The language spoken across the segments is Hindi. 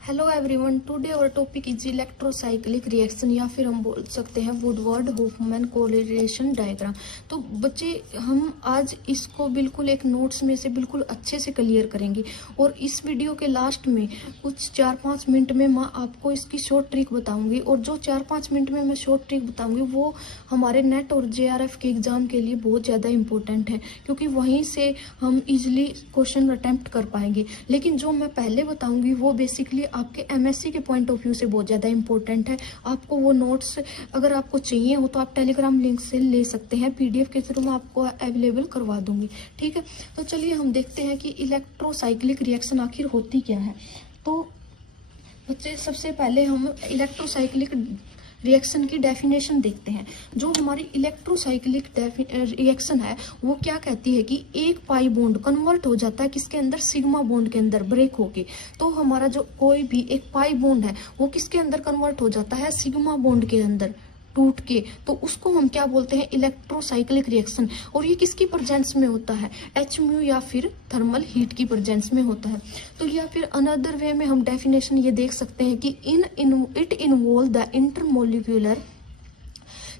हेलो एवरीवन, टुडे और टॉपिक इज इलेक्ट्रोसाइक्लिक रिएक्शन या फिर हम बोल सकते हैं वुडवर्ड होफमैन कोरिलेशन डायग्राम। तो बच्चे हम आज इसको बिल्कुल एक नोट्स में से बिल्कुल अच्छे से क्लियर करेंगे और इस वीडियो के लास्ट में कुछ 4-5 मिनट में मैं आपको इसकी शॉर्ट ट्रिक बताऊंगी और जो 4-5 मिनट में मैं शॉर्ट ट्रिक बताऊंगी वो हमारे नेट और जेआरएफ के एग्जाम के लिए बहुत ज़्यादा इंपॉर्टेंट है, क्योंकि वहीं से हम इजिली क्वेश्चन अटेम्प्ट कर पाएंगे। लेकिन जो मैं पहले बताऊंगी वो बेसिकली आपके एमएससी के पॉइंट ऑफ व्यू से बहुत ज़्यादा इंपॉर्टेंट है। आपको वो नोट्स अगर आपको चाहिए हो तो आप टेलीग्राम लिंक से ले सकते हैं, पीडीएफ के थ्रू मैं आपको अवेलेबल करवा दूंगी। ठीक है, तो चलिए हम देखते हैं कि इलेक्ट्रोसाइक्लिक रिएक्शन आखिर होती क्या है। तो बच्चे सबसे पहले हम इलेक्ट्रोसाइक्लिक रिएक्शन की डेफिनेशन देखते हैं। जो हमारी इलेक्ट्रोसाइक्लिक रिएक्शन है वो क्या कहती है कि एक पाई बॉन्ड कन्वर्ट हो जाता है किसके अंदर, सिग्मा बॉन्ड के अंदर ब्रेक होके। तो हमारा जो कोई भी एक पाई बॉन्ड है वो किसके अंदर कन्वर्ट हो जाता है, सिग्मा बॉन्ड के अंदर टूट के। तो उसको हम क्या बोलते हैं, इलेक्ट्रोसाइक्लिक रिएक्शन। और ये किसकी प्रेजेंस में होता है, Hμ या फिर थर्मल हीट की प्रेजेंस में होता है। तो या फिर अनदर वे में हम डेफिनेशन ये देख सकते हैं कि it involve the intermolecular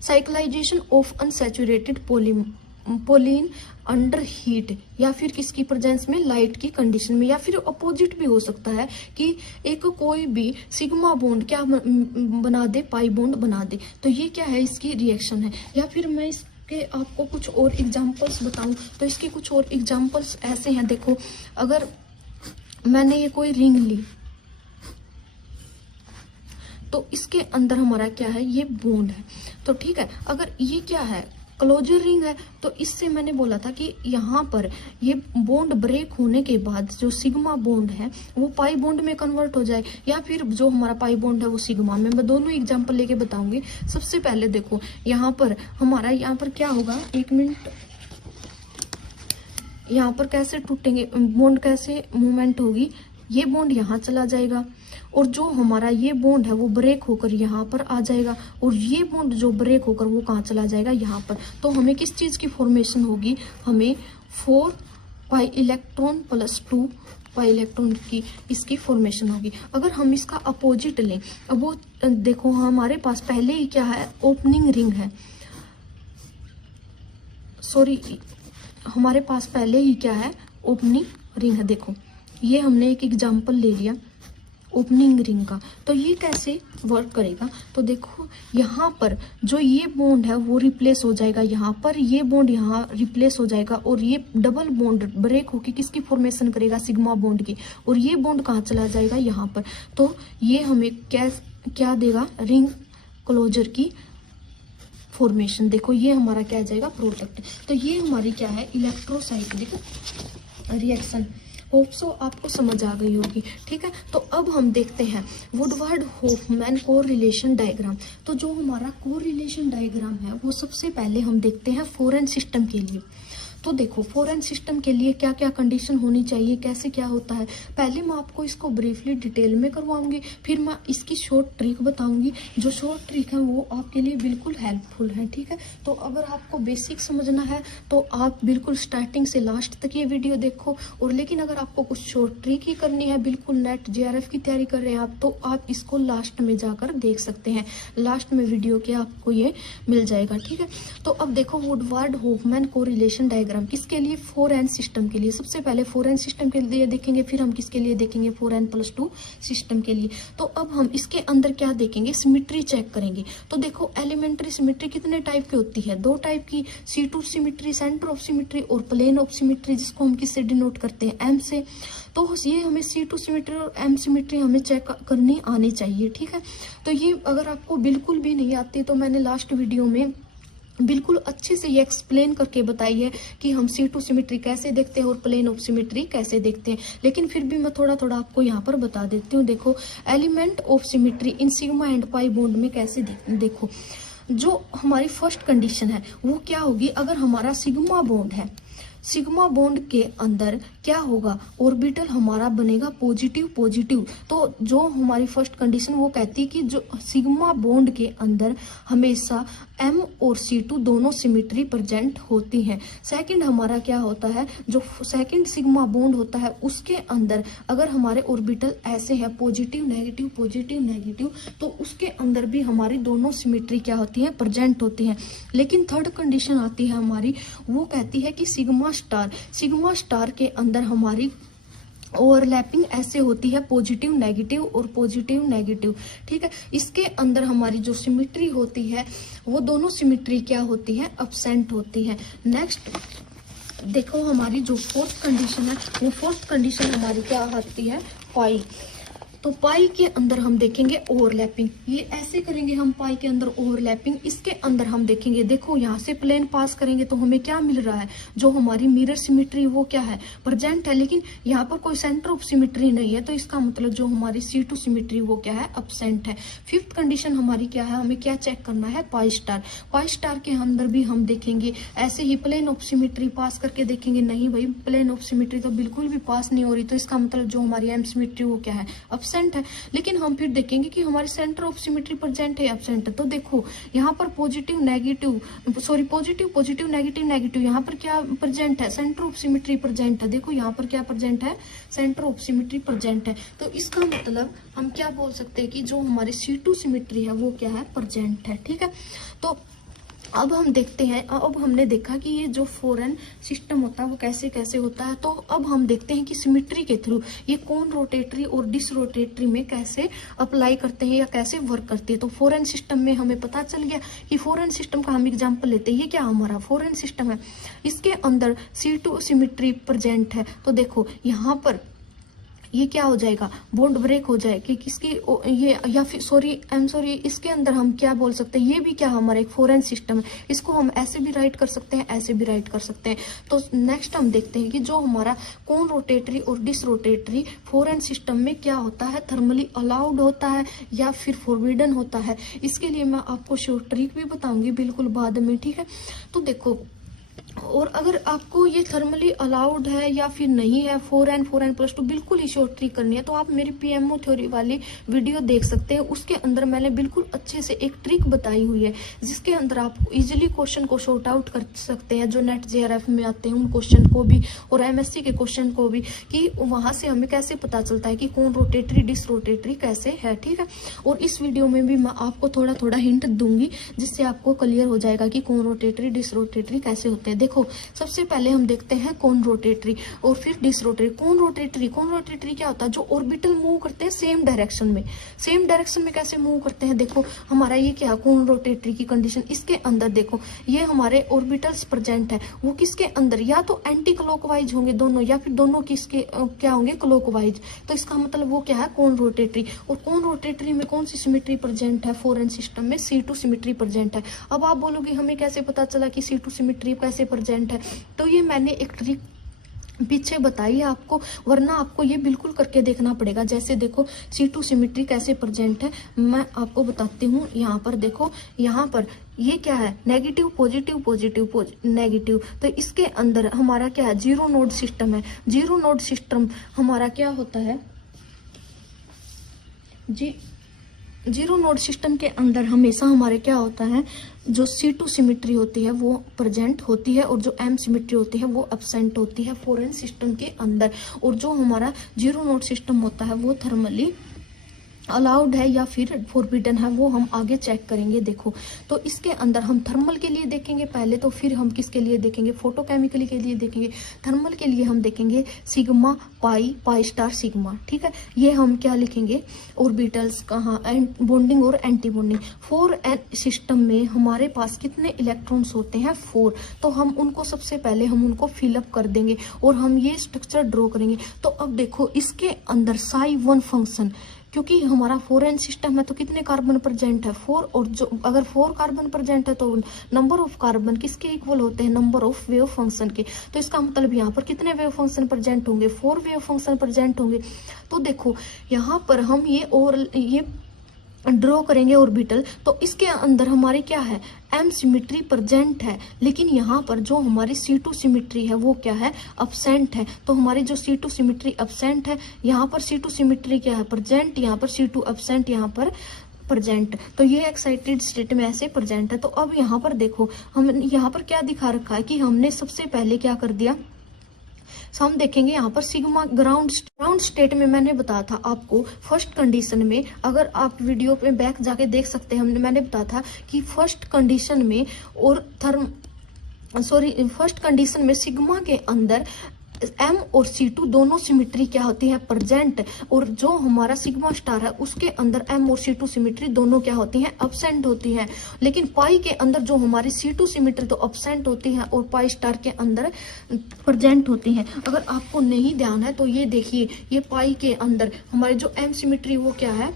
cyclisation of unsaturated pollen under heat, या फिर किसकी प्रेजेंस में, लाइट की कंडीशन में। या फिर अपोजिट भी हो सकता है कि एक कोई भी सिग्मा बॉन्ड क्या बना दे, पाई बॉन्ड बना दे। तो ये क्या है, इसकी रिएक्शन है। या फिर मैं इसके आपको कुछ और एग्जांपल्स बताऊं तो इसके कुछ और एग्जांपल्स ऐसे हैं। देखो, अगर मैंने ये कोई रिंग ली तो इसके अंदर हमारा क्या है, ये बॉन्ड है। तो ठीक है, अगर ये क्या है, क्लोजर रिंग है, तो इससे मैंने बोला था कि यहाँ पर ये बॉन्ड ब्रेक होने के बाद जो सिग्मा बॉन्ड है वो पाई बॉन्ड में कन्वर्ट हो जाए, या फिर जो हमारा पाई बॉन्ड है वो सिग्मा में। मैं दोनों एग्जांपल लेके बताऊंगी। सबसे पहले देखो, यहाँ पर हमारा यहाँ पर क्या होगा, एक मिनट, यहाँ पर कैसे टूटेंगे बॉन्ड, कैसे मूवमेंट होगी, ये बॉन्ड यहाँ चला जाएगा और जो हमारा ये बॉन्ड है वो ब्रेक होकर यहाँ पर आ जाएगा, और ये बॉन्ड जो ब्रेक होकर वो कहाँ चला जाएगा, यहाँ पर। तो हमें किस चीज की फॉर्मेशन होगी, हमें 4 pi electron plus 2 pi electron की इसकी फॉर्मेशन होगी। अगर हम इसका अपोजिट लें, अब वो देखो हमारे पास पहले ही क्या है, ओपनिंग रिंग है, सॉरी हमारे पास पहले ही क्या है, ओपनिंग रिंग है। देखो ये हमने एक एग्जांपल ले लिया ओपनिंग रिंग का। तो ये कैसे वर्क करेगा, तो देखो यहाँ पर जो ये बॉन्ड है वो रिप्लेस हो जाएगा, यहाँ पर ये बॉन्ड यहाँ रिप्लेस हो जाएगा, और ये डबल बॉन्ड ब्रेक होके किसकी फॉर्मेशन करेगा, सिग्मा बॉन्ड की, और ये बॉन्ड कहाँ चला जाएगा, यहाँ पर। तो ये हमें क्या देगा, रिंग क्लोजर की फॉर्मेशन। देखो ये हमारा क्या आ जाएगा, प्रोडक्ट। तो ये हमारी क्या है, इलेक्ट्रोसाइक्लिक रिएक्शन। होप सो आपको समझ आ गई होगी। ठीक है, तो अब हम देखते हैं वुडवर्ड होफमैन कोरिलेशन डायग्राम। तो जो हमारा कोरिलेशन डायग्राम है वो सबसे पहले हम देखते हैं फॉरेन सिस्टम के लिए। तो देखो फॉरेन सिस्टम के लिए क्या क्या कंडीशन होनी चाहिए, कैसे क्या होता है, पहले मैं आपको इसको ब्रीफली डिटेल में करवाऊंगी, फिर मैं इसकी शॉर्ट ट्रिक बताऊंगी। जो शॉर्ट ट्रिक है वो आपके लिए बिल्कुल हेल्पफुल है। ठीक है, तो अगर आपको बेसिक समझना है तो आप बिल्कुल स्टार्टिंग से लास्ट तक ये वीडियो देखो, और लेकिन अगर आपको कुछ शॉर्ट ट्रिक ही करनी है, बिल्कुल नेट जेआरएफ की तैयारी कर रहे हैं आप, तो आप इसको लास्ट में जाकर देख सकते हैं। लास्ट में वीडियो के आपको ये मिल जाएगा। ठीक है, तो अब देखो वुडवर्ड होफमैन कोरिलेशन डायग्राम किसके लिए, फॉरेन सिस्टम के लिए। सबसे पहले फॉरेन सिस्टम के लिए देखेंगे, फिर हम किसके लिए देखेंगे, 4n+2 सिस्टम के लिए। तो अब हम इसके अंदर क्या देखेंगे, सिमिट्री चेक करेंगे। तो देखो एलिमेंट्री सिमिट्री कितने टाइप की होती है, 2 टाइप की, C2 symmetry, centre of symmetry, और प्लेन ऑफ सिमिट्री, जिसको हम किससे डिनोट करते हैं, M से। तो ये हमें C2 सिमिट्री और M सिमिट्री हमें चेक करनी आनी चाहिए। ठीक है, तो ये अगर आपको बिल्कुल भी नहीं आती तो मैंने लास्ट वीडियो में बिल्कुल अच्छे से ये एक्सप्लेन करके बताई है कि हम C2 सिमिट्री कैसे देखते हैं और प्लेन ऑफ सिमिट्री कैसे देखते हैं। लेकिन फिर भी मैं थोड़ा थोड़ा आपको यहाँ पर बता देती हूँ। देखो element of symmetry in sigma and pi bond में कैसे देखो, जो हमारी फर्स्ट कंडीशन है वो क्या होगी, अगर हमारा सिग्मा बॉन्ड है सिग्मा बॉन्ड के अंदर क्या होगा, ऑर्बिटल हमारा बनेगा पॉजिटिव पॉजिटिव। तो जो हमारी फर्स्ट कंडीशन वो कहती है कि जो सिग्मा बॉन्ड के अंदर हमेशा M और C2 दोनों सिमेट्री प्रेजेंट होती हैं। सेकंड हमारा क्या होता है, जो सेकंड सिग्मा बॉन्ड होता है उसके अंदर अगर हमारे ऑर्बिटल ऐसे हैं पॉजिटिव नेगेटिव, तो उसके अंदर भी हमारी दोनों सिमेट्री क्या होती है, प्रेजेंट होती हैं। लेकिन थर्ड कंडीशन आती है हमारी, वो कहती है कि सिग्मा स्टार के अंदर हमारी ओवरलैपिंग ऐसे होती है पॉजिटिव नेगेटिव, ठीक है। इसके अंदर हमारी जो सिमेट्री होती है वो दोनों सिमेट्री क्या होती है, एब्सेंट होती है। नेक्स्ट देखो हमारी जो फोर्थ कंडीशन है, वो फोर्थ कंडीशन हमारी क्या आती है, पाई। तो पाई के अंदर हम देखेंगे ओवरलैपिंग, ये ऐसे करेंगे हम पाई के अंदर ओवरलैपिंग, इसके अंदर हम देखेंगे, देखो यहाँ से प्लेन पास करेंगे तो हमें क्या मिल रहा है, जो हमारी मिरर सिमेट्री वो क्या है, प्रेजेंट है, लेकिन यहाँ पर कोई सेंटर ऑफ सिमेट्री नहीं है, तो इसका मतलब जो हमारी C2 सिमेट्री वो क्या है, एब्सेंट है। फिफ्थ कंडीशन हमारी क्या है, हमें क्या चेक करना है, पाई स्टार के अंदर भी हम देखेंगे ऐसे ही प्लेन ऑफ सिमेट्री पास करके देखेंगे, नहीं भाई प्लेन ऑफ सिमेट्री तो बिल्कुल भी पास नहीं हो रही, तो इसका मतलब जो हमारी M सिमेट्री वो क्या है, एब्सेंट है। लेकिन हम फिर देखेंगे कि हमारे सेंटर ऑफ सिमेट्री प्रेजेंट है, एब्सेंट है। तो देखो यहाँ पर पॉजिटिव नेगेटिव यहाँ पर क्या प्रेजेंट है, सेंटर ऑफ सिमेट्री प्रेजेंट है। देखो यहाँ पर क्या प्रेजेंट है, सेंटर ऑफ सिमेट्री प्रेजेंट है। तो इसका मतलब हम क्या बोल सकते हैं कि जो हमारी C2 सिमेट्री है वो क्या है, प्रेजेंट है, ठीक है। तो अब हम देखते हैं, अब हमने देखा कि ये जो फॉरेन सिस्टम होता है वो कैसे कैसे होता है। तो अब हम देखते हैं कि सिमेट्री के थ्रू ये कौन रोटेटरी और डिस रोटेटरी में कैसे अप्लाई करते हैं या कैसे वर्क करते हैं। तो फॉरेन सिस्टम में हमें पता चल गया कि फॉरेन सिस्टम का हम एग्जांपल लेते हैं, ये क्या हमारा फॉरेन सिस्टम है, इसके अंदर C2 सिमेट्री प्रेजेंट है। तो देखो यहाँ पर ये क्या हो जाएगा, बॉन्ड ब्रेक हो जाए कि किसकी ये, या फिर सॉरी इसके अंदर हम क्या बोल सकते हैं, ये भी क्या हमारा एक फॉरेन सिस्टम है, इसको हम ऐसे भी राइट कर सकते हैं, ऐसे भी राइट कर सकते हैं। तो नेक्स्ट हम देखते हैं कि जो हमारा कौन रोटेटरी और डिस रोटेटरी फॉरेन सिस्टम में क्या होता है, थर्मली अलाउड होता है या फिर फॉरबिडन होता है। इसके लिए मैं आपको शॉर्ट ट्रिक भी बताऊंगी बिल्कुल बाद में, ठीक है। तो देखो, और अगर आपको ये थर्मली अलाउड है या फिर नहीं है, 4n+2 बिल्कुल ही शॉर्ट ट्रिक करनी है, तो आप मेरी PMO थ्योरी वाली वीडियो देख सकते हैं। उसके अंदर मैंने बिल्कुल अच्छे से एक ट्रिक बताई हुई है जिसके अंदर आप इजीली क्वेश्चन को शॉर्ट आउट कर सकते हैं, जो नेट JRF में आते हैं उन क्वेश्चन को भी और MSc के क्वेश्चन को भी, कि वहां से हमें कैसे पता चलता है कि कौन रोटेटरी डिस रोटेटरी कैसे है, ठीक है। और इस वीडियो में भी मैं आपको थोड़ा थोड़ा हिंट दूंगी जिससे आपको क्लियर हो जाएगा कि कौन रोटेटरी डिस रोटेटरी कैसे होते हैं। देखो सबसे पहले हम देखते हैं कौन रोटेटरी और फिर डिस रोटेटरी। कौन रोटेटरी क्या होता है, जो ऑर्बिटल मूव करते हैं सेम डायरेक्शन में कैसे मूव करते हैं। देखो हमारा ये क्या कौन रोटेटरी की कंडीशन, इसके अंदर देखो ये हमारे ऑर्बिटल्स प्रेजेंट है, वो किसके अंदर, या तो एंटी क्लॉकवाइज होंगे दोनों, या फिर दोनों किसके क्या होंगे, क्लॉकवाइज। तो इसका मतलब वो क्या है, कौन रोटेटरी। और कौन रोटेटरी में कौन सी सिमेट्री प्रेजेंट है, फॉरेन सिस्टम में C2 सिमेट्री प्रेजेंट है। अब आप बोलोगे हमें कैसे पता चला कि C2 सिमेट्री कैसे प्रेजेंट है, तो ये मैंने एक ट्रिक पीछे बताई है आपको, वरना आपको ये बिल्कुल करके देखना पड़ेगा। जैसे देखो C2 सिमेट्री कैसे प्रेजेंट है, मैं आपको बताती हूँ। यहाँ पर देखो, यहाँ पर ये क्या है, नेगेटिव पॉजिटिव नेगेटिव। तो इसके अंदर हमारा क्या है, जीरो नोड सिस्टम है। जीरो नोड सिस्टम हमारा क्या होता है जी, जीरो नोड सिस्टम के अंदर हमेशा हमारे क्या होता है, जो C2 सिमेट्री होती है वो प्रेजेंट होती है और जो M सिमेट्री होती है वो एब्सेंट होती है फॉरेन सिस्टम के अंदर। और जो हमारा जीरो नोड सिस्टम होता है वो थर्मली अलाउड है या फिर फॉरबिडन है, वो हम आगे चेक करेंगे। देखो तो इसके अंदर हम थर्मल के लिए देखेंगे पहले, तो फिर हम किसके लिए देखेंगे, फोटोकेमिकली के लिए देखेंगे। थर्मल के लिए हम देखेंगे सिग्मा पाई स्टार सिग्मा, ठीक है। ये हम क्या लिखेंगे, ऑर्बिटल्स कहाँ, बॉन्डिंग और एंटी बॉन्डिंग। 4n सिस्टम में हमारे पास कितने इलेक्ट्रॉन्स होते हैं, 4। तो हम उनको सबसे पहले हम उनको फिलअप कर देंगे और हम ये स्ट्रक्चर ड्रॉ करेंगे। तो अब देखो इसके अंदर psi1 फंक्शन, क्योंकि हमारा 4n सिस्टम है तो कितने कार्बन प्रेजेंट है, 4। और जो अगर 4 कार्बन प्रेजेंट है तो नंबर ऑफ कार्बन किसके इक्वल होते हैं, नंबर ऑफ वेव फंक्शन के। तो इसका मतलब यहाँ पर कितने वेव फंक्शन प्रेजेंट होंगे, 4 वेव फंक्शन प्रेजेंट होंगे। तो देखो यहाँ पर हम ये ड्रॉ करेंगे ऑर्बिटल। तो इसके अंदर हमारे क्या है, एम सिमिट्री प्रेजेंट है, लेकिन यहाँ पर जो हमारी C2 सिमिट्री है वो क्या है, अब्सेंट है। तो हमारी जो C2 सिमिट्री अब्सेंट है, यहाँ पर C2 सिमिट्री क्या है, प्रेजेंट, यहाँ पर C2 अब्सेंट, यहाँ पर प्रेजेंट। तो ये एक्साइटेड स्टेट में ऐसे प्रेजेंट है। तो अब यहाँ पर देखो, हम यहाँ पर क्या दिखा रखा है कि हमने सबसे पहले क्या कर दिया, हम देखेंगे यहाँ पर सिग्मा ग्राउंड स्टेट में मैंने बताया था आपको फर्स्ट कंडीशन में, अगर आप वीडियो पे बैक जाके देख सकते हैं, मैंने बताया था कि फर्स्ट कंडीशन में और फर्स्ट कंडीशन में सिग्मा के अंदर M और C2 दोनों सिमिट्री क्या होती है, प्रेजेंट, और जो हमारा सिग्मा स्टार है उसके अंदर M और C2 सिमिट्री दोनों क्या होती हैं, अब्सेंट होती हैं। लेकिन पाई के अंदर जो हमारी C2 सिमिट्री तो अब्सेंट होती है और पाई स्टार के अंदर प्रेजेंट होती हैं। अगर आपको नहीं ध्यान है तो ये देखिए, ये पाई के अंदर हमारी जो M सिमिट्री वो क्या है,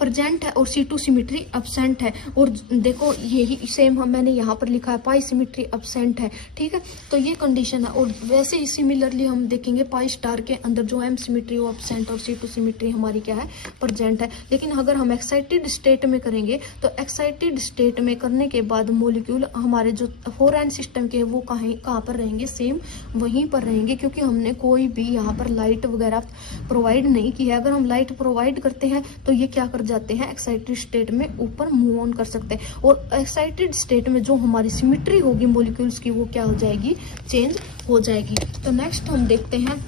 प्रेजेंट है, और C2 सिमिट्री अब्सेंट है। और देखो यही सेम मैंने यहाँ पर लिखा है, पाई सिमिट्री अब्सेंट है, ठीक है। तो ये कंडीशन है। और वैसे ही सिमिलरली हम देखेंगे पाई स्टार के अंदर जो M सिमिट्री वो अब्सेंट और C2 सिमिट्री हमारी क्या है, प्रेजेंट है। लेकिन अगर हम एक्साइटेड स्टेट में करेंगे तो एक्साइटेड स्टेट में करने के बाद मोलिक्यूल हमारे जो 4n सिस्टम के वो कहाँ पर रहेंगे, सेम वहीं पर रहेंगे, क्योंकि हमने कोई भी यहाँ पर लाइट वगैरह प्रोवाइड नहीं की है। अगर हम लाइट प्रोवाइड करते हैं तो ये क्या कर जाते हैं, एक्साइटेड स्टेट में ऊपर मूव ऑन कर सकते हैं। और एक्साइटेड स्टेट में जो हमारी सिमिट्री होगी मॉलिक्यूल्स की वो क्या हो जाएगी, चेंज हो जाएगी। तो नेक्स्ट हम देखते हैं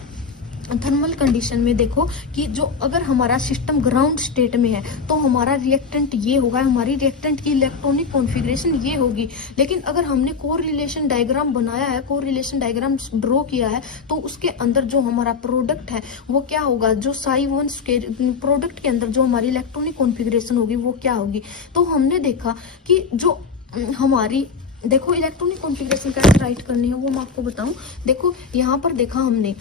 थर्मल कंडीशन में। देखो कि जो अगर हमारा सिस्टम ग्राउंड स्टेट में है तो हमारा रिएक्टेंट ये होगा, हमारी रिएक्टेंट की इलेक्ट्रॉनिक कॉन्फ़िगरेशन ये होगी। लेकिन अगर हमने कोरिलेशन डायग्राम बनाया है, कोरिलेशन डायग्राम ड्रॉ किया है, तो उसके अंदर जो हमारा प्रोडक्ट है वो क्या होगा, जो साई1 के प्रोडक्ट के अंदर जो हमारी इलेक्ट्रॉनिक कॉन्फ़िगरेशन होगी वो क्या होगी। तो हमने देखा कि जो हमारी, देखो इलेक्ट्रॉनिक कॉन्फ़िगरेशन कैसे राइट करनी है वो मैं आपको बताऊं। देखो यहाँ पर देखा हमने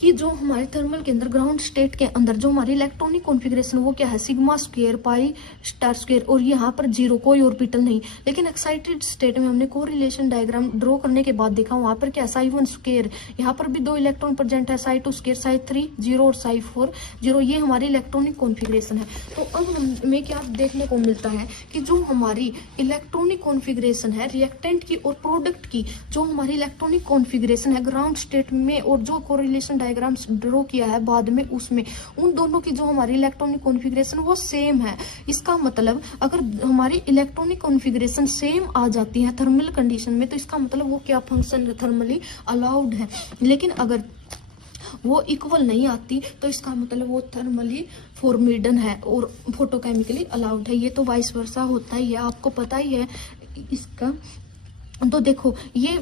कि जो हमारे थर्मल के अंदर ग्राउंड स्टेट के अंदर जो हमारी इलेक्ट्रॉनिक कॉन्फ़िगरेशन वो क्या है, sigma square pi star square, और यहाँ पर जीरो, कोई ऑर्बिटल नहीं। लेकिन एक्साइटेड स्टेट में हमने कोरिलेशन डायग्राम ड्रॉ करने के बाद देखा वहाँ पर क्या, साई1 स्क्वायर, यहाँ पर भी 2 इलेक्ट्रॉन प्रेजेंट है, साई2 स्क्वायर, साई3 जीरो और साई4 जीरो, ये हमारी इलेक्ट्रॉनिक कॉन्फ़िगरेशन है। तो अब हमें क्या देखने को मिलता है कि जो हमारी इलेक्ट्रॉनिक कॉन्फ़िगरेशन है रिएक्टेंट की और प्रोडक्ट की, जो हमारी इलेक्ट्रॉनिक कॉन्फ़िगरेशन है ग्राउंड स्टेट में और जो कोरिलेशन डायग्राम्स ड्रॉ किया है बाद में, उसमें उन दोनों की जो हमारी इलेक्ट्रॉनिक कॉन्फ़िगरेशन वो सेम है। इसका मतलब अगर हमारी इलेक्ट्रॉनिक कॉन्फ़िगरेशन सेम आ जाती है थर्मल कंडीशन में, तो इसका मतलब वो क्या फंक्शन थर्मली अलाउड है। लेकिन अगर वो इक्वल नहीं आती तो इसका मतलब वो थर्मली फॉर्बिडन है और फोटोकेमिकली अलाउड है। ये तो वाइस वर्सा होता ही है, आपको पता ही है इसका। तो देखो ये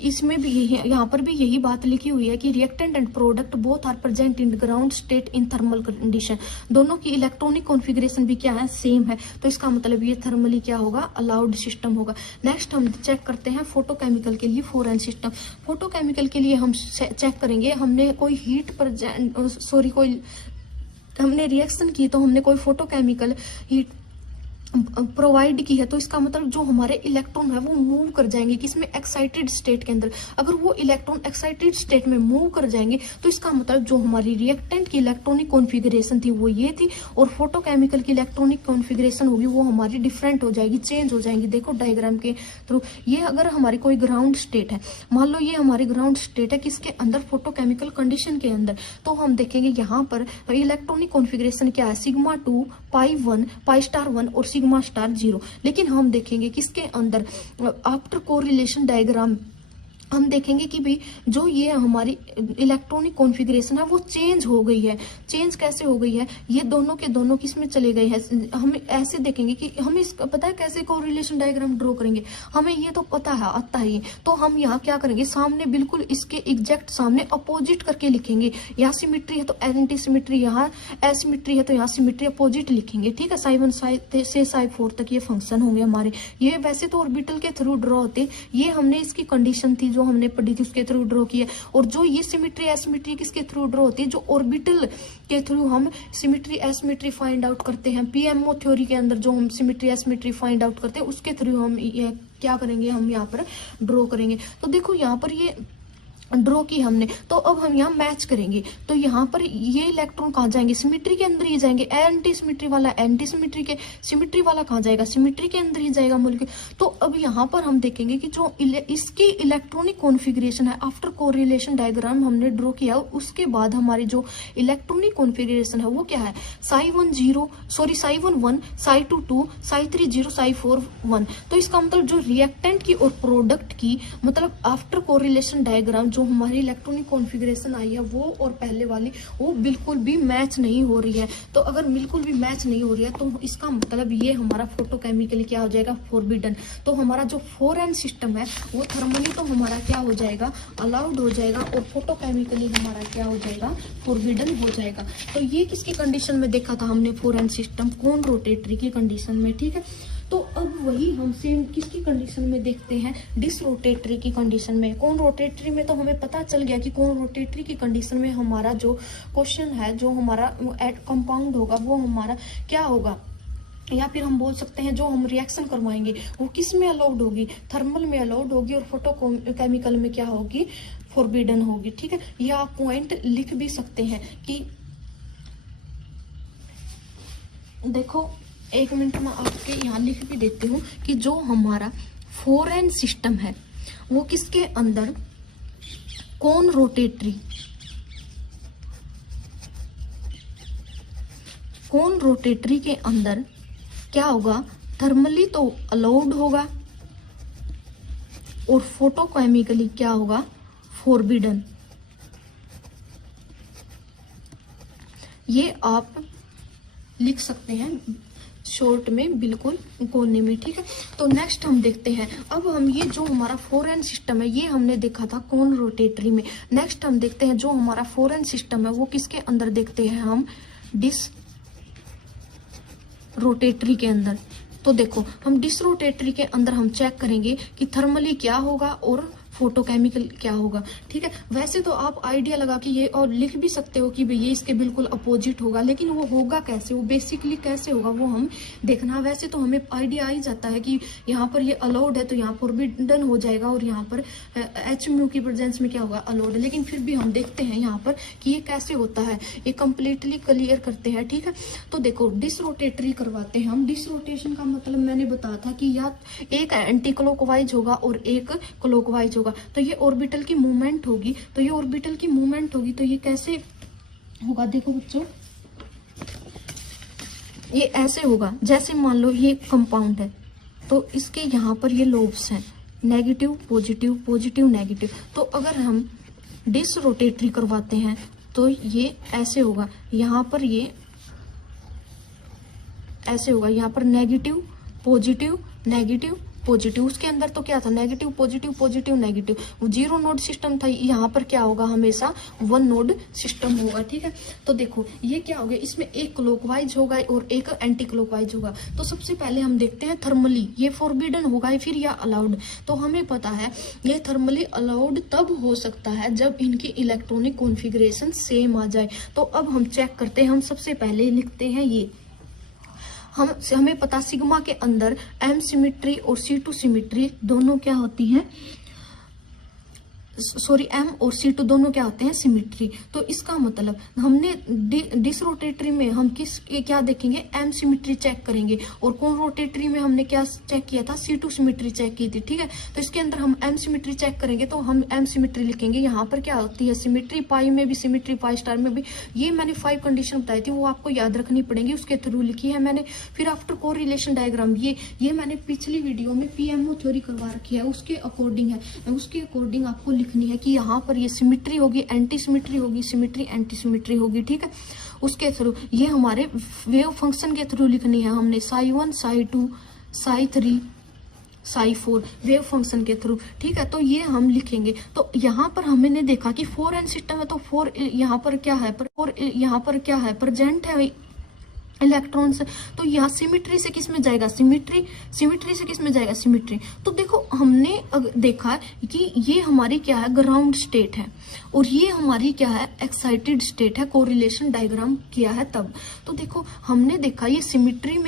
इसमें भी यही, यहाँ पर भी यही बात लिखी हुई है कि reactant and product both are present in ground state in thermal condition, दोनों की इलेक्ट्रॉनिक कॉन्फ़िगरेशन भी क्या है, सेम है। तो इसका मतलब ये थर्मली क्या होगा, अलाउड सिस्टम होगा। नेक्स्ट हम चेक करते हैं फोटोकेमिकल के लिए 4n सिस्टम। फोटोकेमिकल के लिए हम चेक करेंगे, हमने कोई हीट कोई हमने रिएक्शन की तो हमने कोई फोटोकेमिकल हीट प्रोवाइड की है, तो इसका मतलब जो हमारे इलेक्ट्रॉन है वो मूव कर जाएंगे किसमें, एक्साइटेड स्टेट के अंदर। अगर वो इलेक्ट्रॉन एक्साइटेड स्टेट में मूव कर जाएंगे तो इसका मतलब जो हमारी रिएक्टेंट की इलेक्ट्रॉनिक कॉन्फ़िगरेशन थी वो ये थी, और फोटोकेमिकल की इलेक्ट्रॉनिक कॉन्फ़िगरेशन होगी वो हमारी डिफरेंट हो जाएगी, चेंज हो जाएंगी। देखो डायग्राम के थ्रू, ये अगर हमारी कोई ग्राउंड स्टेट है, मान लो ये हमारी ग्राउंड स्टेट है किसके अंदर, फोटोकेमिकल कंडीशन के अंदर, तो हम देखेंगे यहाँ पर इलेक्ट्रॉनिक कॉन्फ़िगरेशन क्या है, सिग्मा 2 पाई 1 पाई स्टार 1 और सिग्मा स्टार 0। लेकिन हम देखेंगे किसके अंदर, आफ्टर कोरिलेशन डायग्राम हम देखेंगे कि भाई जो ये हमारी इलेक्ट्रॉनिक कॉन्फ़िगरेशन है वो चेंज हो गई है। चेंज कैसे हो गई है, ये दोनों के दोनों किस में चले गए हैं। हम ऐसे देखेंगे कि हमें इसका पता है कैसे कोरिलेशन डायग्राम ड्रॉ करेंगे, हमें ये तो पता है, आता है। तो हम यहाँ क्या करेंगे, सामने बिल्कुल इसके एग्जैक्ट सामने अपोजिट करके लिखेंगे। यहाँ सिमिट्री है तो एंटी सिमिट्री, यहाँ एसिमिट्री है तो यहाँ सिमिट्री अपोजिट लिखेंगे, ठीक है। साई 1 से साई 4 तक ये फंक्शन होंगे हमारे। ये वैसे तो ऑर्बिटल के थ्रू ड्रॉ होते, ये हमने इसकी कंडीशन थी जो हमने पढ़ी थी उसके थ्रू ड्रॉ किया। और जो ये सिमिट्री एसिमिट्री किसके थ्रू ड्रॉ होती है, जो ऑर्बिटल के थ्रू हम सिमिट्री एसिमिट्री फाइंड आउट करते हैं। पीएमओ थ्योरी के अंदर जो हम सिमिट्री एसिमिट्री फाइंड आउट करते हैं उसके थ्रू हम ये क्या करेंगे, हम यहाँ पर ड्रॉ करेंगे। तो देखो यहाँ पर ये ड्रॉ की हमने, तो अब हम यहाँ मैच करेंगे। तो यहाँ पर ये इलेक्ट्रॉन कहाँ जाएंगे, सिमेट्री के अंदर ही जाएंगे। एंटी सिमेट्री वाला एंटी सिमेट्री के, सिमेट्री वाला कहाँ जाएगा, सिमेट्री के अंदर ही जाएगा मॉलिक्यूल। तो अब यहाँ पर हम देखेंगे कि जो इसकी इलेक्ट्रॉनिक कॉन्फ़िगरेशन है आफ्टर कोरिलेशन डायग्राम हमने ड्रॉ किया, उसके बाद हमारी जो इलेक्ट्रॉनिक कॉन्फ़िगरेशन है वो क्या है, Psi1 1, Psi2 2, Psi3 0, Psi4 1। तो इसका मतलब जो रिएक्टेंट की और प्रोडक्ट की मतलब आफ्टर कोरिलेशन डायग्राम जो हमारी इलेक्ट्रॉनिक कॉन्फ़िगरेशन आई है वो और पहले वाली वो बिल्कुल भी मैच नहीं हो रही है। तो अगर बिल्कुल भी मैच नहीं हो रही है तो इसका मतलब ये हमारा फोटोकेमिकली क्या हो जाएगा, फॉरबिडन। तो हमारा जो 4n सिस्टम है वो थर्मली तो हमारा क्या हो जाएगा, अलाउड हो जाएगा, और फोटोकेमिकली हमारा क्या हो जाएगा, फॉरबिडन हो जाएगा। तो ये किसकी कंडीशन में देखा था हमने, 4n सिस्टम कौन रोटेटरी की कंडीशन में, ठीक है। तो अब वही हम सेम किसकी कंडीशन में देखते हैं, डिसरोटेटरी की कंडीशन में। कौन रोटेटरी में तो हमें पता चल गया कि कौन रोटेटरी की कंडीशन में हमारा जो क्वेश्चन है, जो हमारा कंपाउंड होगा वो हमारा क्या होगा, या फिर हम बोल सकते हैं जो हम रिएक्शन करवाएंगे वो किस में अलाउड होगी, थर्मल में अलाउड होगी, और फोटोकेमिकल में क्या होगी, फॉरबिडन होगी, ठीक है। ये आप पॉइंट लिख भी सकते हैं कि देखो, एक मिनट में आपके यहाँ लिख भी देती हूँ कि जो हमारा 4n सिस्टम है वो किसके अंदर, कौन रोटेटरी, कौन रोटेटरी के अंदर क्या होगा, थर्मली तो अलाउड होगा और फोटोकेमिकली क्या होगा, फॉरबिडन। ये आप लिख सकते हैं शॉर्ट में, बिल्कुल कोने में, ठीक है। तो नेक्स्ट हम देखते हैं, अब हम ये जो हमारा 4n सिस्टम है ये हमने देखा था कौन रोटेटरी में। नेक्स्ट हम देखते हैं जो हमारा 4n सिस्टम है वो किसके अंदर देखते हैं हम, डिस रोटेटरी के अंदर। तो देखो हम डिस रोटेटरी के अंदर हम चेक करेंगे कि थर्मली क्या होगा और फोटोकेमिकल क्या होगा, ठीक है। वैसे तो आप आइडिया लगा के ये और लिख भी सकते हो कि भाई ये इसके बिल्कुल अपोजिट होगा, लेकिन वो होगा कैसे, वो बेसिकली कैसे होगा वो हम देखना। वैसे तो हमें आइडिया आ ही जाता है कि यहाँ पर ये अलाउड है तो यहाँ फॉरबिडन हो जाएगा, और यहाँ पर एच म्यू की प्रेजेंस में क्या होगा, अलाउड है। लेकिन फिर भी हम देखते हैं यहाँ पर कि ये कैसे होता है, ये कंप्लीटली क्लियर करते हैं, ठीक है। तो देखो डिसरोटेटरी करवाते हैं हम। डिसरोटेशन का मतलब मैंने बताया था कि या एक एंटी क्लॉकवाइज होगा और एक क्लॉकवाइज होगा। तो ये ऑर्बिटल की मूवमेंट होगी, तो ये ऑर्बिटल की मूवमेंट होगी तो ये कैसे होगा, देखो बच्चों, ये ऐसे होगा। जैसे मान लो ये कंपाउंड है तो इसके यहाँ पर ये लोब्स हैं, नेगेटिव पॉजिटिव, पॉजिटिव नेगेटिव। तो अगर हम डिस रोटेटरी करवाते हैं तो ये ऐसे होगा, यहाँ पर ये ऐसे होगा, यहाँ पर नेगेटिव पॉजिटिव नेगेटिव पॉजिटिव। उसके अंदर तो क्या था, नेगेटिव पॉजिटिव पॉजिटिव नेगेटिव, वो 0 नोड सिस्टम था। यहाँ पर क्या होगा, हमेशा 1 नोड सिस्टम होगा, ठीक है। तो देखो ये क्या हो गया, इसमें एक क्लॉकवाइज होगा और एक एंटी क्लॉकवाइज होगा। तो सबसे पहले हम देखते हैं थर्मली ये फॉरबिडन होगा फिर या अलाउड। तो हमें पता है ये थर्मली अलाउड तब हो सकता है जब इनकी इलेक्ट्रॉनिक कॉन्फ़िगरेशन सेम आ जाए। तो अब हम चेक करते हैं, हम सबसे पहले लिखते हैं ये, हमें पता सिग्मा के अंदर M सिमिट्री और C2 सिमिट्री दोनों क्या होती हैं, सॉरी M और C2 दोनों क्या होते हैं, सिमिट्री। तो इसका मतलब हमने डिसरोटेटरी में हम क्या देखेंगे, M सिमिट्री चेक करेंगे, और कौन रोटेटरी में हमने क्या चेक किया था, C2 सिमिट्री चेक की थी, ठीक है। तो इसके अंदर हम M सिमिट्री चेक करेंगे तो हम M सिमिट्री लिखेंगे। यहाँ पर क्या होती है, सिमिट्री, पाई में भी सिमिट्री, पाई स्टार में भी। ये मैंने 5 कंडीशन बताई थी, वो आपको याद रखनी पड़ेगी, उसके थ्रू लिखी है मैंने। फिर आफ्टर कोरिलेशन डायग्राम, ये मैंने पिछली वीडियो में PMO थ्योरी करवा रखी है, उसके अकॉर्डिंग है, उसके अकॉर्डिंग आपको लिखनी है कि यहाँ पर ये सिमिट्री होगी, एंटी सिमिट्री होगी, सिमिट्री एंटी सिमिट्री होगी, ठीक है। उसके थ्रू ये हमारे वेव फंक्शन के थ्रू लिखनी है हमने, Psi1 Psi2 Psi3 Psi4 wave function के थ्रू, ठीक है। तो ये हम लिखेंगे। तो यहाँ पर हमने देखा कि 4n सिस्टम है तो 4 यहाँ पर क्या है, यहाँ पर क्या है, प्रेजेंट है इलेक्ट्रॉन्स। तो यहाँ सिमिट्री से किस में जाएगा, सिमिट्री से किस में जाएगा, सिमिट्री। तो देखो हमने देखा कि ये हमारी क्या है, ग्राउंड स्टेट है, और ये हमारी क्या है, एक्साइटेड स्टेट है। कोरिलेशन डायग्राम किया है तब। तो देखो हमने देखा ये सिमिट्री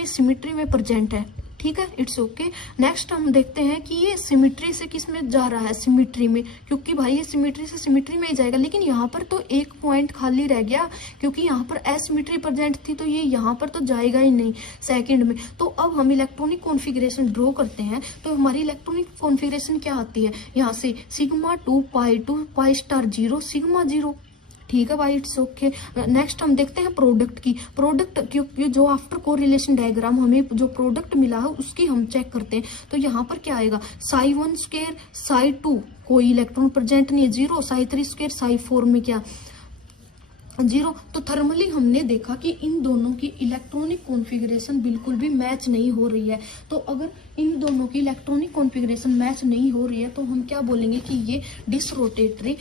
में प्रेजेंट है, ठीक है, इट्स ओके। नेक्स्ट हम देखते हैं कि ये सिमिट्री से किस में जा रहा है, सिमिट्री में, क्योंकि भाई ये सिमिट्री से सिमिट्री में ही जाएगा। लेकिन यहाँ पर तो एक पॉइंट खाली रह गया, क्योंकि यहाँ पर एसिमिट्री प्रेजेंट थी, तो ये यहाँ पर तो जाएगा ही नहीं सेकंड में। तो अब हम इलेक्ट्रॉनिक कॉन्फ़िगरेशन ड्रॉ करते हैं। तो हमारी इलेक्ट्रॉनिक कॉन्फ़िगरेशन क्या आती है, यहाँ से सिग्मा 2 पाई स्टार 0 सिग्मा 0, ठीक है भाई, इट्स ओके। नेक्स्ट हम देखते हैं प्रोडक्ट की। प्रोडक्ट क्योंकि जो आफ्टर कोरिलेशन डायग्राम हमें जो प्रोडक्ट मिला है उसकी हम चेक करते हैं। तो यहाँ पर क्या आएगा, साई 1 स्क्वायर साई 2 कोई इलेक्ट्रॉन प्रेजेंट नहीं है 0, साई 3 स्क्वायर साई 4 में क्या 0। तो थर्मली हमने देखा कि इन दोनों की इलेक्ट्रॉनिक कॉन्फ़िगरेशन बिल्कुल भी मैच नहीं हो रही है। तो अगर इन दोनों की इलेक्ट्रॉनिक कॉन्फ़िगरेशन मैच नहीं हो रही है तो हम क्या बोलेंगे कि ये डिसरोटेटरी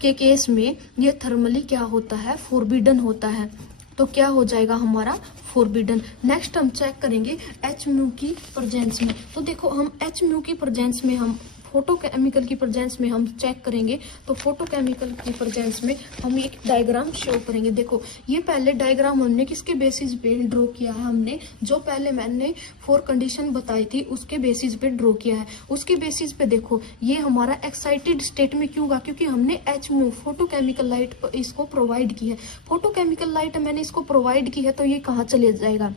के केस में ये थर्मली क्या होता है, फोरबिडन होता है। तो क्या हो जाएगा हमारा फोरबिडन। नेक्स्ट हम चेक करेंगे एच म्यू की प्रेजेंस में। तो देखो हम एच म्यू की प्रेजेंस में हम फोटोकेमिकल की प्रेजेंस में हम चेक करेंगे। तो फोटोकेमिकल की प्रेजेंस में हम एक डायग्राम शो करेंगे। देखो ये पहले डायग्राम हमने किसके बेसिस पे ड्रॉ किया है, हमने जो पहले मैंने 4 कंडीशन बताई थी उसके बेसिस पे ड्रॉ किया है। उसके बेसिस पे देखो ये हमारा एक्साइटेड स्टेट में क्यों होगा, क्योंकि हमने एच म्यू फोटोकेमिकल लाइट इसको प्रोवाइड की है। फोटोकेमिकल लाइट मैंने इसको प्रोवाइड की है, तो ये कहाँ चले जाएगा,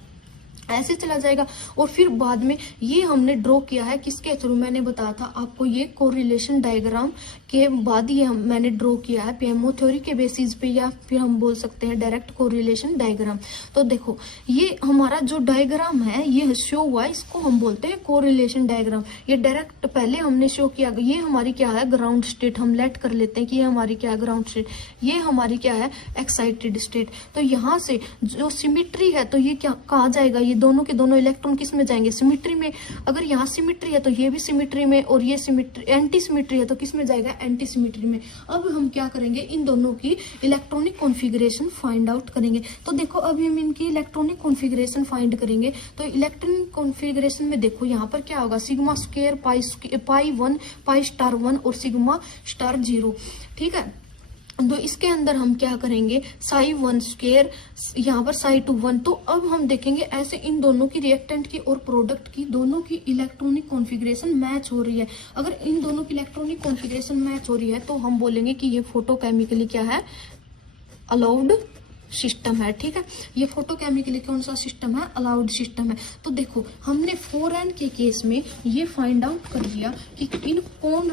ऐसे चला जाएगा। और फिर बाद में ये हमने ड्रॉ किया है किसके थ्रू, मैंने बताया था आपको, ये कोरिलेशन डायग्राम के बाद ये मैंने ड्रॉ किया है पीएमओ थ्योरी के बेसिस पे, या फिर हम बोल सकते हैं डायरेक्ट कोरिलेशन डायग्राम। तो देखो ये हमारा जो डायग्राम है ये शो हुआ है, इसको हम बोलते हैं कोरिलेशन डायग्राम। ये डायरेक्ट पहले हमने शो किया, ये हमारी क्या है ग्राउंड स्टेट, हम लेट कर लेते हैं कि ये हमारी क्या है ग्राउंड स्टेट, ये हमारी क्या है एक्साइटेड स्टेट। तो यहाँ से जो सिमिट्री है तो ये क्या कहा जाएगा, ये दोनों के दोनों इलेक्ट्रॉन किस में जाएंगे, सिमिट्री में। अगर यहाँ सिमिट्री है तो ये भी सिमिट्री में, और ये सिमिट्री एंटी सिमिट्री है तो किस में जाएगा, एंटी सिमिट्री में। अब हम क्या करेंगे, इन दोनों की इलेक्ट्रॉनिक कॉन्फ़िगरेशन फाइंड आउट करेंगे। तो देखो अभी हम इनकी इलेक्ट्रॉनिक कॉन्फ़िगरेशन फाइंड करेंगे। तो इलेक्ट्रॉनिक कॉन्फ़िगरेशन में देखो यहाँ पर क्या होगा, sigma square pi 1 pi star 1 और सिग्मा स्टार 0, ठीक है। तो इसके अंदर हम क्या करेंगे, साई 1 स्क्वायर, यहाँ पर साई 2 1। तो अब हम देखेंगे ऐसे इन दोनों की रिएक्टेंट की और प्रोडक्ट की दोनों की इलेक्ट्रॉनिक कॉन्फ़िगरेशन मैच हो रही है। अगर इन दोनों की इलेक्ट्रॉनिक कॉन्फ़िगरेशन मैच हो रही है तो हम बोलेंगे कि ये फोटोकेमिकली क्या है, अलाउड सिस्टम है, ठीक है। ये फोटोकेमिकली कौन सा सिस्टम है, अलाउड सिस्टम है। तो देखो हमने 4n के केस में ये फाइंड आउट कर लिया कि इन कौन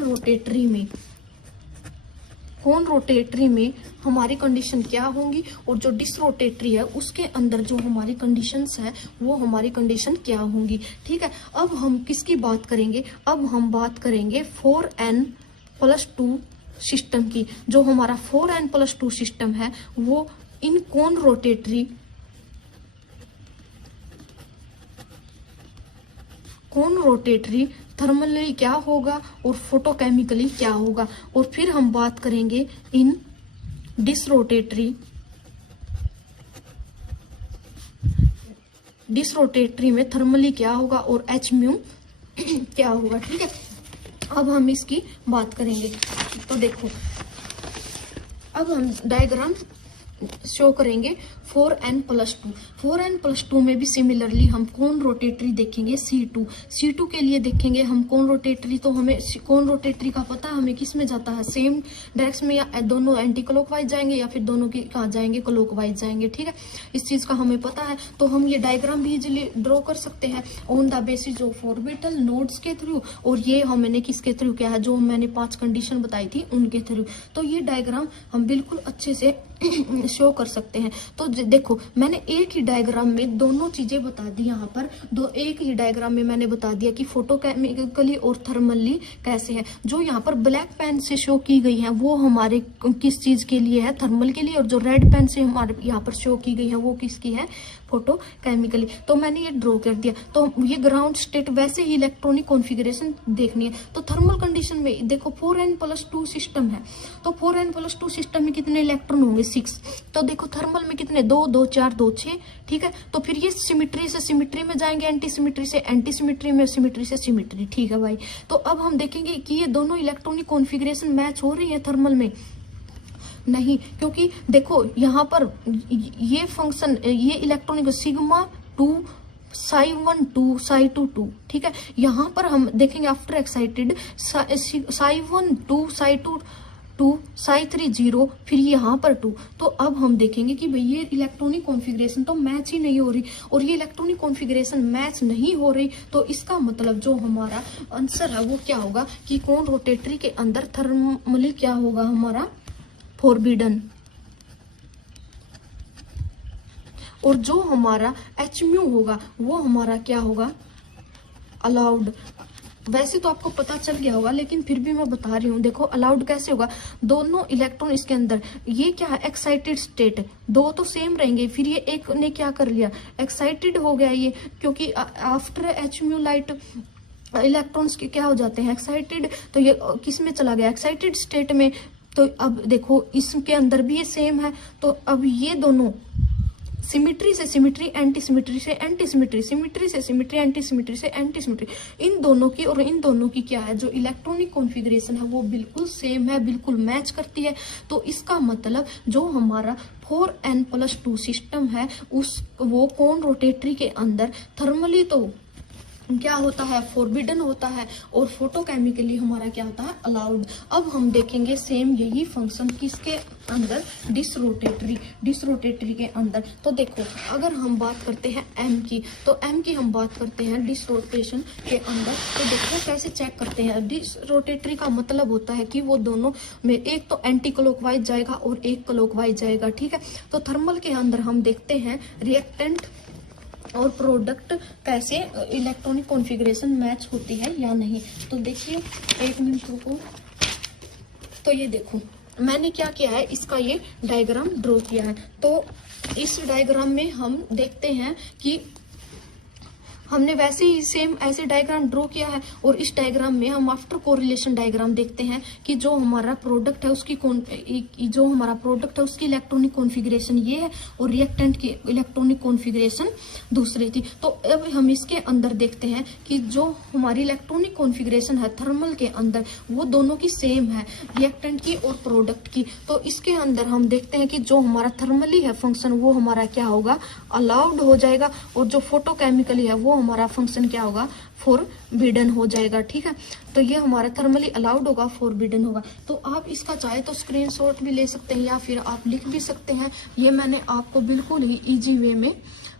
रोटेटरी में हमारी कंडीशन क्या होंगी, और जो डिसरोटेटरी है उसके अंदर जो हमारी कंडीशंस है वो हमारी कंडीशन क्या होंगी, ठीक है। अब हम किसकी बात करेंगे, अब हम बात करेंगे 4n+2 सिस्टम की। जो हमारा 4n+2 सिस्टम है वो इन कौन रोटेटरी थर्मली क्या होगा और फोटोकेमिकली क्या होगा। और फिर हम बात करेंगे इन डिसरोटेटरी में थर्मली क्या होगा और एच म्यू क्या होगा, ठीक है। अब हम इसकी बात करेंगे। तो देखो अब हम डायग्राम शो करेंगे 4n+2। 4n+2 में भी सिमिलरली हम कौन रोटेटरी देखेंगे, C2 के लिए देखेंगे हम कौन रोटेटरी। तो हमें कौन रोटेटरी का पता है, हमें किस में जाता है, सेम डायरेक्शन में, या दोनों एंटी क्लॉकवाइज जाएंगे या फिर दोनों की कहाँ जाएंगे, क्लॉकवाइज जाएंगे, ठीक है। इस चीज का हमें पता है। तो हम ये डायग्राम भी इजिली ड्रॉ कर सकते हैं on the basis of orbital nodes के थ्रू, और ये हमने किसके थ्रू किया है, जो मैंने 5 कंडीशन बताई थी उनके थ्रू। तो ये डायग्राम हम बिल्कुल अच्छे से शो कर सकते हैं। तो देखो मैंने एक ही डायग्राम में दोनों चीजें बता दी, यहाँ पर एक ही डायग्राम में मैंने बता दिया कि फोटोकेमिकली और थर्मली कैसे है। जो यहाँ पर ब्लैक पेन से शो की गई है वो हमारे किस चीज के लिए है, थर्मल के लिए, और जो रेड पेन से हमारे यहाँ पर शो की गई है वो किसकी है, फोटोकेमिकली। तो मैंने ये ड्रॉ कर दिया। तो ये ग्राउंड स्टेट, वैसे ही इलेक्ट्रॉनिक कॉन्फ़िगरेशन देखनी है। तो थर्मल कंडीशन में देखो 4n+2 सिस्टम है, तो 4n+2 सिस्टम में कितने इलेक्ट्रॉन होंगे, 6। तो देखो थर्मल में कितने, 2 2 4 2 6, ठीक है। तो फिर ये सिमिट्री से सिमिट्री में जाएंगे, एंटी सिमिट्री से एंटी सिमिट्री में, सिमिट्री से सिमिट्री, ठीक है भाई। तो अब हम देखेंगे कि ये दोनों इलेक्ट्रॉनिक कॉन्फ़िगरेशन मैच हो रही है थर्मल में, नहीं, क्योंकि देखो यहाँ पर ये फंक्शन, ये इलेक्ट्रॉनिक सिग्मा 2 Psi1 2 Psi2 2, ठीक है। यहाँ पर हम देखेंगे after excited Psi1 2 Psi2 Psi3 0, फिर यहाँ पर 2। तो अब हम देखेंगे कि भाई ये इलेक्ट्रॉनिक कॉन्फ़िगरेशन तो मैच ही नहीं हो रही, और ये इलेक्ट्रॉनिक कॉन्फ़िगरेशन मैच नहीं हो रही, तो इसका मतलब जो हमारा आंसर है वो क्या होगा कि कौन रोटेटरी के अंदर थर्मली क्या होगा हमारा फॉरबिडन, और जो हमारा HMU होगा वो हमारा क्या होगा अलाउड। वैसे तो आपको पता चल गया होगा, लेकिन फिर भी मैं बता रही हूँ। देखो अलाउड कैसे होगा, दोनों इलेक्ट्रॉन इसके अंदर, ये क्या है एक्साइटेड स्टेट, दो तो सेम रहेंगे, फिर ये एक ने क्या कर लिया एक्साइटेड हो गया ये, क्योंकि आफ्टर HMU लाइट इलेक्ट्रॉन्स के क्या हो जाते हैं एक्साइटेड, तो ये किस में चला गया एक्साइटेड स्टेट में। तो अब देखो इसके अंदर भी ये सेम है, तो अब ये दोनों सिमिट्री से सिमिट्री, एंटी सिमिट्री से एंटी सिमिट्री, सिमिट्री से सिमिट्री, एंटी सिमिट्री से एंटी सिमिट्री, इन दोनों की और इन दोनों की क्या है जो इलेक्ट्रॉनिक कॉन्फ़िगरेशन है वो बिल्कुल सेम है, बिल्कुल मैच करती है। तो इसका मतलब जो हमारा 4n+2 सिस्टम है उस वो कौन रोटेटरी के अंदर थर्मली तो क्या होता है फॉरबिडन होता है, और फोटोकेमिकली हमारा क्या होता है अलाउड। अब हम देखेंगे सेम यही फंक्शन किसके अंदर डिसरोटेटरी के अंदर। तो देखो अगर हम बात करते हैं M की, तो M की हम बात करते हैं डिसरोटेशन के अंदर। तो देखो कैसे चेक करते हैं, डिसरोटेटरी का मतलब होता है कि वो दोनों में एक तो एंटी क्लॉकवाइज जाएगा और एक क्लॉकवाइज जाएगा, ठीक है। तो थर्मल के अंदर हम देखते हैं रिएक्टेंट और प्रोडक्ट कैसे इलेक्ट्रॉनिक कॉन्फ़िगरेशन मैच होती है या नहीं। तो देखिए एक मिनट रुको। तो ये देखो मैंने क्या किया है, इसका ये डायग्राम ड्रॉ किया है। तो इस डायग्राम में हम देखते हैं कि हमने वैसे ही सेम ऐसे डायग्राम ड्रॉ किया है, और इस डायग्राम में हम आफ्टर कोरिलेशन डायग्राम देखते हैं कि जो हमारा प्रोडक्ट है उसकी इलेक्ट्रॉनिक कॉन्फ़िगरेशन ये है और रिएक्टेंट की इलेक्ट्रॉनिक कॉन्फ़िगरेशन दूसरी थी। तो अब हम इसके अंदर देखते हैं कि जो हमारी इलेक्ट्रॉनिक कॉन्फ़िगरेशन है थर्मल के अंदर वो दोनों की सेम है, रिएक्टेंट की और प्रोडक्ट की। तो इसके अंदर हम देखते हैं कि जो हमारा थर्मली है फंक्शन वो हमारा क्या होगा अलाउड हो जाएगा, और जो फोटोकेमिकली है वो हमारा फंक्शन क्या होगा फॉरबिडन हो जाएगा, ठीक है। तो ये हमारा थर्मली अलाउड होगा, फॉरबिडन होगा। तो आप इसका चाहे तो स्क्रीनशॉट भी ले सकते हैं या फिर आप लिख भी सकते हैं। ये मैंने आपको बिल्कुल ही इजी वे में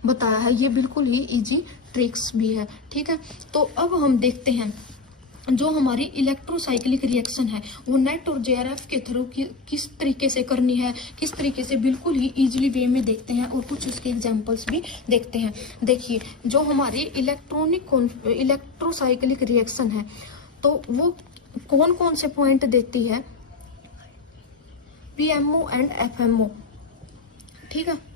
बताया है, ये बिल्कुल ही इजी ट्रिक्स भी है, ठीक है। तो अब हम देखते हैं जो हमारी इलेक्ट्रोसाइक्लिक रिएक्शन है वो नेट और JRF के थ्रू किस तरीके से करनी है, किस तरीके से बिल्कुल ही इजीली वे में देखते हैं, और कुछ उसके एग्जांपल्स भी देखते हैं। देखिए जो हमारी इलेक्ट्रोसाइक्लिक रिएक्शन है तो वो कौन कौन से पॉइंट देती है, PMO एंड FMO, ठीक है।